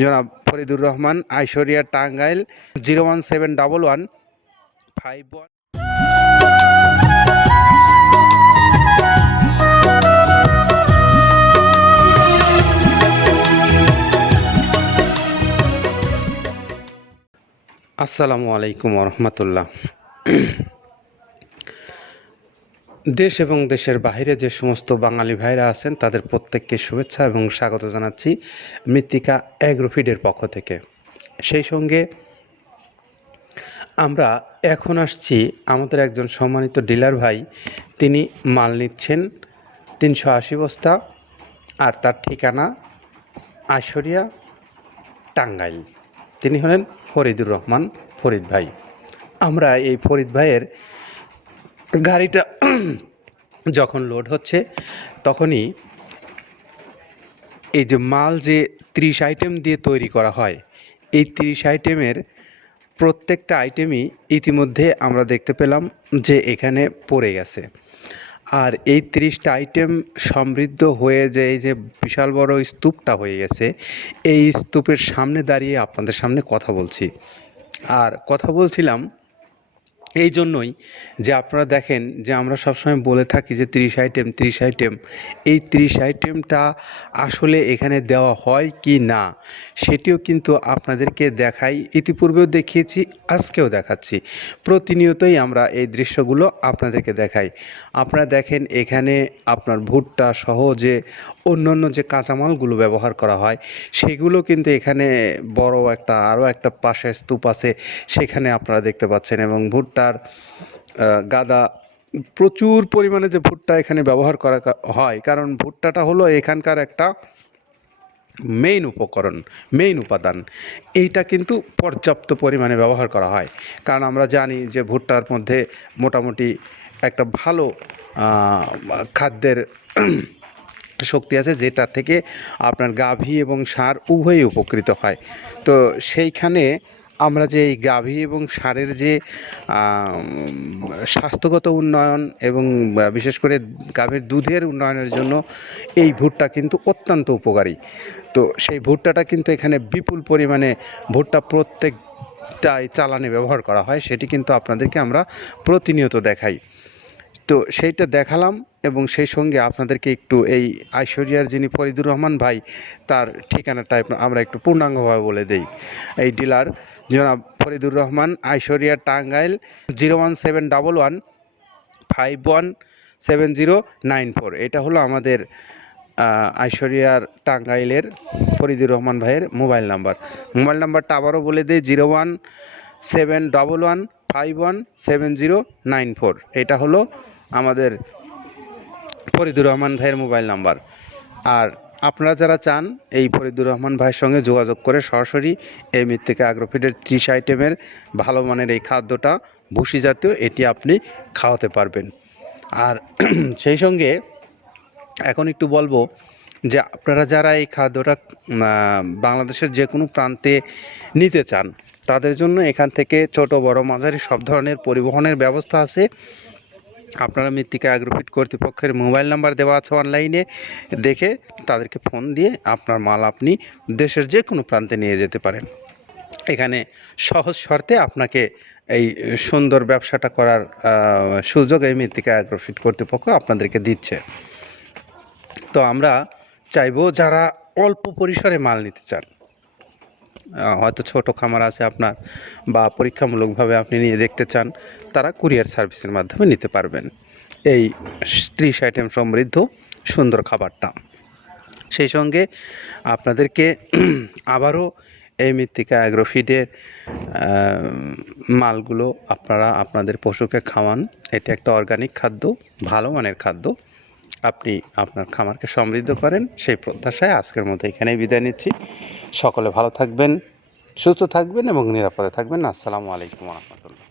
জনাব Faridur Rahman Aishwarya Tangail, zero one seven double one, five one. আসসালামু আলাইকুম রহমতুল্লাহ। দেশ এবং দেশের বাইরে যে সমস্ত বাঙালি ভাইরা আছেন, তাদের প্রত্যেককে শুভেচ্ছা এবং স্বাগত জানাচ্ছি মৃত্তিকা অ্যাগ্রোফিডের পক্ষ থেকে। সেই সঙ্গে আমরা এখন আসছি আমাদের একজন সম্মানিত ডিলার ভাই, তিনি মাল নিচ্ছেন তিনশো আশি বস্তা আর তার ঠিকানা আশরিয়া টাঙ্গাইল। তিনি হলেন ফরিদুর রহমান ফরিদ ভাই। আমরা এই ফরিদ ভাইয়ের গাড়িটা যখন লোড হচ্ছে, তখনই এই যে মাল যে ত্রিশ আইটেম দিয়ে তৈরি করা হয়, এই ত্রিশ আইটেমের প্রত্যেকটা আইটেমই ইতিমধ্যে আমরা দেখতে পেলাম যে এখানে পড়ে গেছে। আর এই তিরিশটা আইটেম সমৃদ্ধ হয়ে যে এই যে বিশাল বড় স্তূপটা হয়ে গেছে, এই স্তূপের সামনে দাঁড়িয়ে আপনাদের সামনে কথা বলছি। আর কথা বলছিলাম এই জন্যই যে আপনারা দেখেন যে আমরা সবসময় বলে থাকি যে ত্রিশ আইটেম ত্রিশ আইটেম এই ত্রিশ আইটেমটা আসলে এখানে দেওয়া হয় কি না, সেটিও কিন্তু আপনাদেরকে দেখাই। ইতিপূর্বেও দেখিয়েছি, আজকেও দেখাচ্ছি। প্রতিনিয়তই আমরা এই দৃশ্যগুলো আপনাদেরকে দেখাই। আপনারা দেখেন এখানে আপনার ভুট্টা সহ যে অন্যান্য যে কাঁচামালগুলো ব্যবহার করা হয়, সেগুলো কিন্তু এখানে বড় একটা, আরও একটা পাশে স্তূপ আছে, সেখানে আপনারা দেখতে পাচ্ছেন এবং ভুট্টার আহ, গাদা প্রচুর পরিমাণে যে ভুট্টা এখানে ব্যবহার করা হয়। কারণ ভুট্টাটা হলো এখানকার একটা মেইন উপকরণ মেইন উপাদান। এইটা কিন্তু পর্যাপ্ত পরিমাণে ব্যবহার করা হয়। কারণ আমরা জানি যে ভুট্টার মধ্যে মোটামুটি একটা ভালো খাদ্যের শক্তি আছে যেটা থেকে আপনার গাভী এবং সার উভয়ই উপকৃত হয়। তো সেইখানে আমরা যে এই গাভী এবং ষাঁড়ের যে স্বাস্থ্যগত উন্নয়ন এবং বিশেষ করে গাভীর দুধের উন্নয়নের জন্য এই ভুট্টা কিন্তু অত্যন্ত উপকারী। তো সেই ভুট্টাটা কিন্তু এখানে বিপুল পরিমাণে ভুট্টা প্রত্যেকটাই চালানে ব্যবহার করা হয়, সেটি কিন্তু আপনাদেরকে আমরা প্রতিনিয়ত দেখাই। তো সেইটা দেখালাম এবং সেই সঙ্গে আপনাদেরকে একটু এই আইশ্বরিয়ার যিনি ফরিদুর রহমান ভাই, তার ঠিকানাটা আমরা একটু পূর্ণাঙ্গভাবে বলে দেই। এই ডিলার, জনাব Faridur Rahman Aishwarya Tangail, zero one seven double one, five one seven zero nine four. এটা হলো আমাদের আইশ্বরিয়ার টাঙ্গাইলের ফরিদুর রহমান ভাইয়ের মোবাইল নাম্বার। মোবাইল নাম্বারটা আবারও বলে দিই, zero one seven double one, five one seven zero nine four. এটা হলো আমাদের ফরিদুর রহমান ভাইয়ের মোবাইল নাম্বার। আর আপনারা যারা চান এই ফরিদুর রহমান ভাইয়ের সঙ্গে যোগাযোগ করে সরাসরি এই মৃত্তিকা আগ্রোফিডের ত্রিশ আইটেমের ভালো মানের এই খাদ্যটা, ভুসি জাতীয়, এটি আপনি খাওয়াতে পারবেন। আর সেই সঙ্গে এখন একটু বলব যে আপনারা যারা এই খাদ্যটা বাংলাদেশের যে কোনো প্রান্তে নিতে চান, তাদের জন্য এখান থেকে ছোট বড় মাঝারি সব ধরনের পরিবহনের ব্যবস্থা আছে। আপনারা মৃত্তিকা অ্যাগ্রোফিট কর্তৃপক্ষের মোবাইল নাম্বার দেওয়া আছে অনলাইনে, দেখে তাদেরকে ফোন দিয়ে আপনার মাল আপনি দেশের যে কোনো প্রান্তে নিয়ে যেতে পারেন। এখানে সহজ শর্তে আপনাকে এই সুন্দর ব্যবসাটা করার সুযোগ এই মৃত্তিকা অ্যাগ্রোফিট কর্তৃপক্ষ আপনাদেরকে দিচ্ছে। তো আমরা চাইব যারা অল্প পরিসরে মাল নিতে চান হয়তো ছোট খামার আছে আপনার বা পরীক্ষামূলকভাবে আপনি নিয়ে দেখতে চান, তারা কুরিয়ার সার্ভিসের মাধ্যমে নিতে পারবেন। এই ত্রিশ আইটেম সমৃদ্ধ সুন্দর খাবারটা। সেই সঙ্গে আপনাদেরকে আবারও এই মৃত্তিকা অ্যাগ্রোফিডের মালগুলো আপনারা আপনাদের পশুকে খাওয়ান। এটা একটা অর্গানিক খাদ্য, ভালো মানের খাদ্য। আপনি আপনার খামারকে সমৃদ্ধ করেন, সেই প্রত্যাশায় আজকের মতো এখানেই বিদায় নিচ্ছি। সকলে ভালো থাকবেন, সুস্থ থাকবেন এবং নিরাপদে থাকবেন। আসসালামু আলাইকুম রহমতুল্লাহ।